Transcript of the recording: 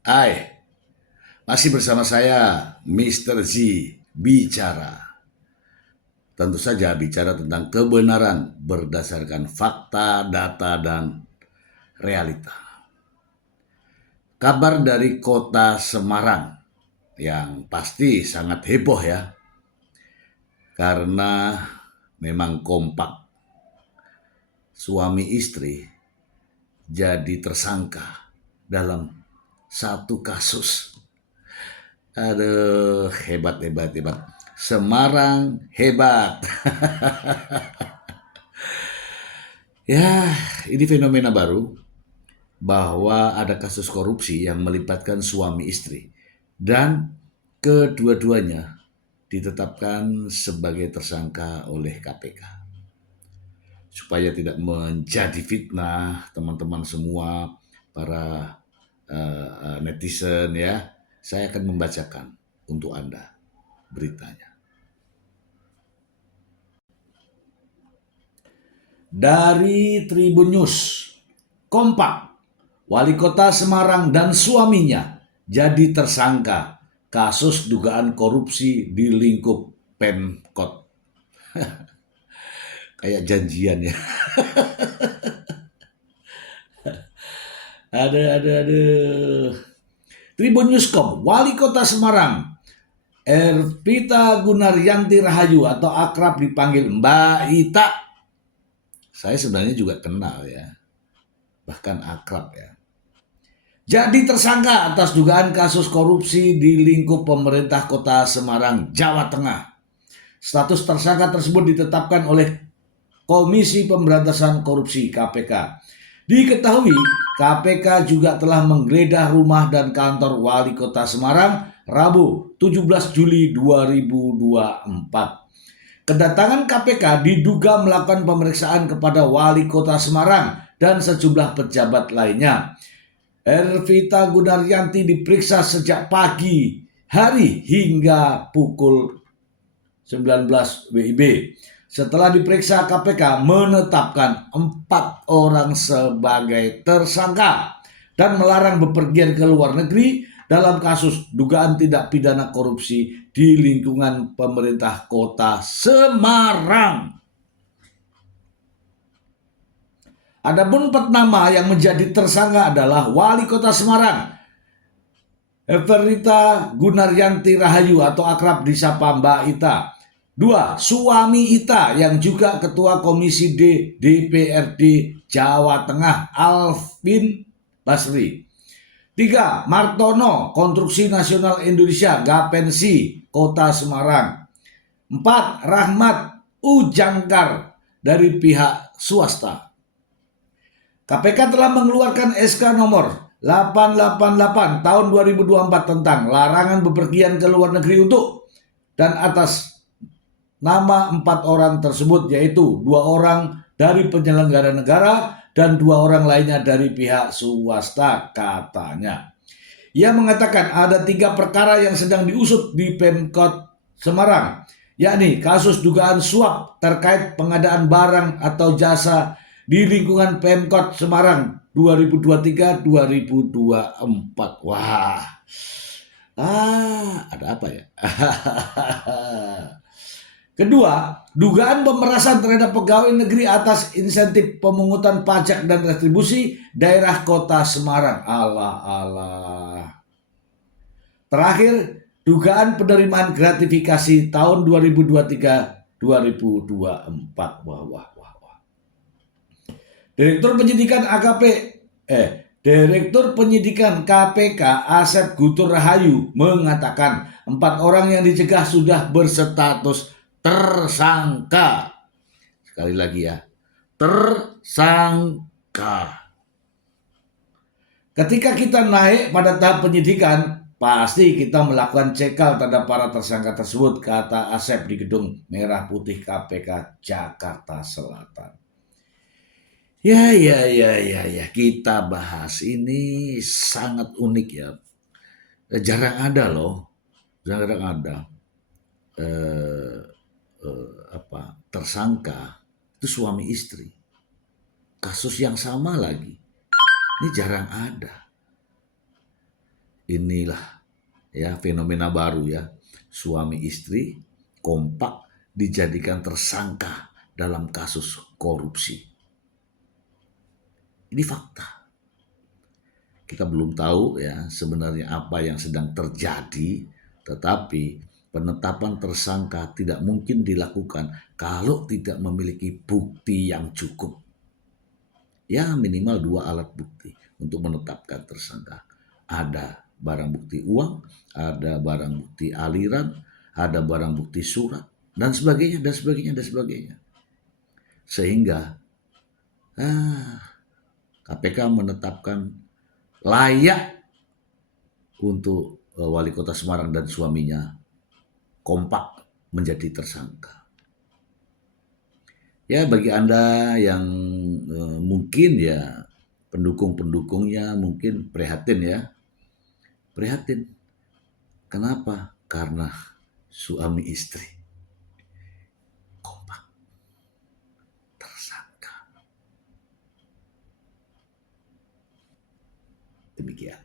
Hai, masih bersama saya, Mr. Z, bicara. Tentu saja bicara tentang kebenaran berdasarkan fakta, data, dan realita. Kabar dari kota Semarang yang pasti sangat heboh ya, karena memang kompak suami istri jadi tersangka dalam satu kasus. Aduh, hebat, hebat, hebat. Semarang hebat. Ya, ini fenomena baru bahwa ada kasus korupsi yang melibatkan suami istri dan kedua-duanya ditetapkan sebagai tersangka oleh KPK. Supaya tidak menjadi fitnah teman-teman semua, para netizen ya, saya akan membacakan untuk Anda beritanya. Dari Tribun News, kompak, Wali Kota Semarang dan suaminya jadi tersangka kasus dugaan korupsi di lingkup Pemkot. Kayak janjian ya. Ada. Tribun Newscom, Wali Kota Semarang, Ervita Gunaryanti Rahayu atau akrab dipanggil Mbak Ita. Saya sebenarnya juga kenal ya, bahkan akrab ya. Jadi tersangka atas dugaan kasus korupsi di lingkup pemerintah Kota Semarang, Jawa Tengah. Status tersangka tersebut ditetapkan oleh Komisi Pemberantasan Korupsi (KPK). Diketahui KPK juga telah menggeledah rumah dan kantor Wali Kota Semarang Rabu 17 Juli 2024. Kedatangan KPK diduga melakukan pemeriksaan kepada Wali Kota Semarang dan sejumlah pejabat lainnya. Ervita Gunaryanti diperiksa sejak pagi hari hingga pukul 19 WIB. Setelah diperiksa, KPK menetapkan 4 orang sebagai tersangka dan melarang bepergian ke luar negeri dalam kasus dugaan tindak pidana korupsi di lingkungan pemerintah Kota Semarang. Adapun 4 nama yang menjadi tersangka adalah Wali Kota Semarang, Ervita Gunaryanti Rahayu atau akrab disapa Mbak Ita. 2. Suami Ita yang juga Ketua Komisi D DPRD Jawa Tengah Alvin Basri. 3. Martono, Konstruksi Nasional Indonesia Gapensi Kota Semarang. 4. Rahmat Ujangkar dari pihak swasta. KPK telah mengeluarkan SK nomor 888 tahun 2024 tentang larangan bepergian ke luar negeri untuk dan atas nama 4 orang tersebut, yaitu 2 orang dari penyelenggara negara dan 2 orang lainnya dari pihak swasta, katanya. Ia mengatakan ada 3 perkara yang sedang diusut di Pemkot Semarang, yakni kasus dugaan suap terkait pengadaan barang atau jasa di lingkungan Pemkot Semarang 2023-2024. Wah, ada apa ya? Kedua, dugaan pemerasan terhadap pegawai negeri atas insentif pemungutan pajak dan retribusi daerah Kota Semarang. Allah. Terakhir, dugaan penerimaan gratifikasi tahun 2023-2024. Wah. Direktur Penyidikan KPK Asep Guntur Rahayu mengatakan 4 orang yang dicegah sudah berstatus tersangka. Sekali lagi ya, tersangka. Ketika kita naik pada tahap penyidikan, pasti kita melakukan cekal terhadap para tersangka tersebut, kata Asep di Gedung Merah Putih KPK Jakarta Selatan. Ya. Kita bahas ini sangat unik ya. Jarang ada loh, tersangka itu suami istri. Kasus yang sama lagi. Ini jarang ada. inilah ya fenomena baru ya. Suami istri kompak dijadikan tersangka dalam kasus korupsi. Ini fakta. Kita belum tahu ya sebenarnya apa yang sedang terjadi, tetapi penetapan tersangka tidak mungkin dilakukan kalau tidak memiliki bukti yang cukup. Ya minimal 2 alat bukti untuk menetapkan tersangka. Ada barang bukti uang, ada barang bukti aliran, ada barang bukti surat, dan sebagainya, dan sebagainya, dan sebagainya. Sehingga KPK menetapkan layak untuk Wali Kota Semarang dan suaminya kompak menjadi tersangka. Ya bagi Anda yang mungkin ya pendukung-pendukungnya mungkin prihatin ya. Prihatin. Kenapa? Karena suami istri kompak tersangka. Demikian.